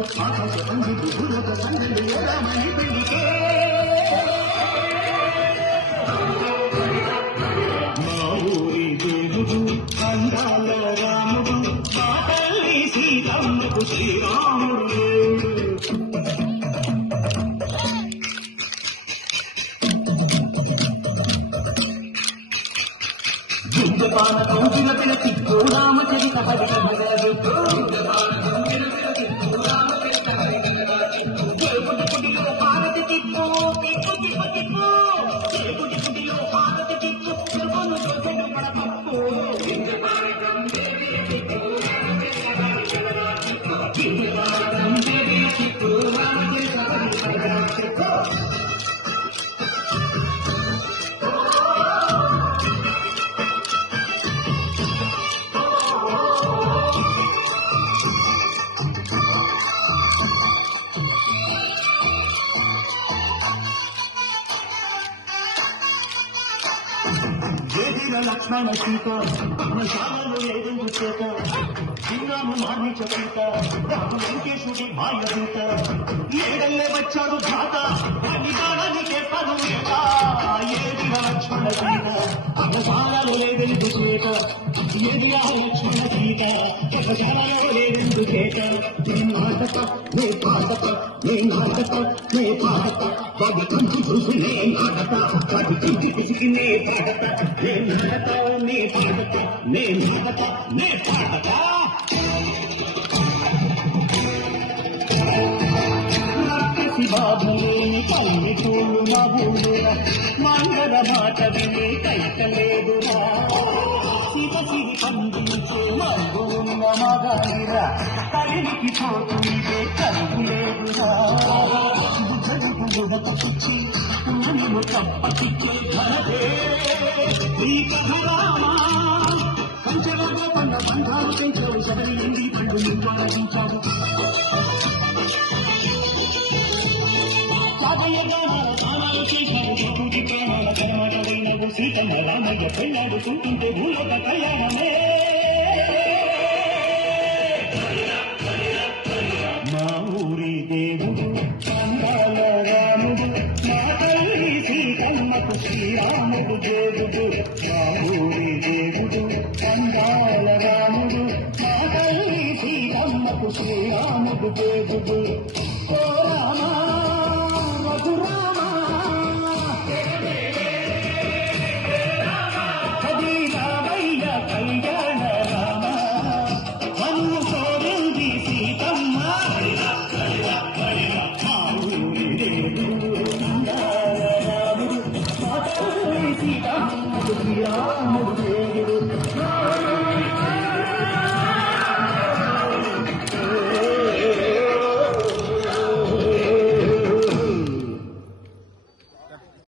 ఆకాశ పండితు భూలోక సంగడు రామని పెళ్లికే మా ఊరి దేవుడు అందాల రాముడు మా తల్లి సీతమ్మకు శ్రీరాముడు దుర్గపాన కొంచిన పిలచి రామచరిత పుడిలో భారతి తిప్పు తిప్పు తిప్పు తిప్పు పుడిలో భారతి తిప్పు చెరువును దొరకడు పడపప్పు జయదిన లక్ష్మణ సీత పద్మశాలలో లేదెందు చేత శ్రీరాము మాన్విక సీత రాము వెంకటేశుడి మాయ సీత ఏడల్లే వచ్చాడు ధాత నిదానానికే పరువేత ఏదిన లక్ష్మణ సీత పద్మశాలలో లేదెందు చేత ఏదిగా లక్ష్మణ సీత పద్మశాలలో లేదెందు చేత నే నాటక నే పాటక నే నాటక నే పాటక బాబు కంచి చూసి నే నాటక బాబు కంచి పిసికి నే పాటక నే నాటక నే పాటక నే నాటక నే పాటక బాబులేని పల్లెటూళ్ళు మా ఊరురా మంగళ మాట విని కైకలేదురా సిరి పండించే మందున్న మగానిరా కలినికి పోతుంటే కలుగులేదురా బుద్ధకు బుధకిచ్చి పుణ్యము తప్పకిచ్చే ఘనతే శ్రీకథరామా కంచెల గోపన్న బంధాలు పెంచాడు శబరి ఎండి పండు నిర్వహించాడు సీతమ్మ రామయ్య పెళ్ళాడుకుంటుంటే భూలోక కళ్యాణమే మా ఊరి దేవుడు అందాల రాముడు మా తల్లి సీతమ్మకు శ్రీరాముడు దేవుడు మా ఊరి దేవుడు అందాల రాముడు మా తల్లి సీతమ్మకు శ్రీరాముడు దేవుడు ఓ రామా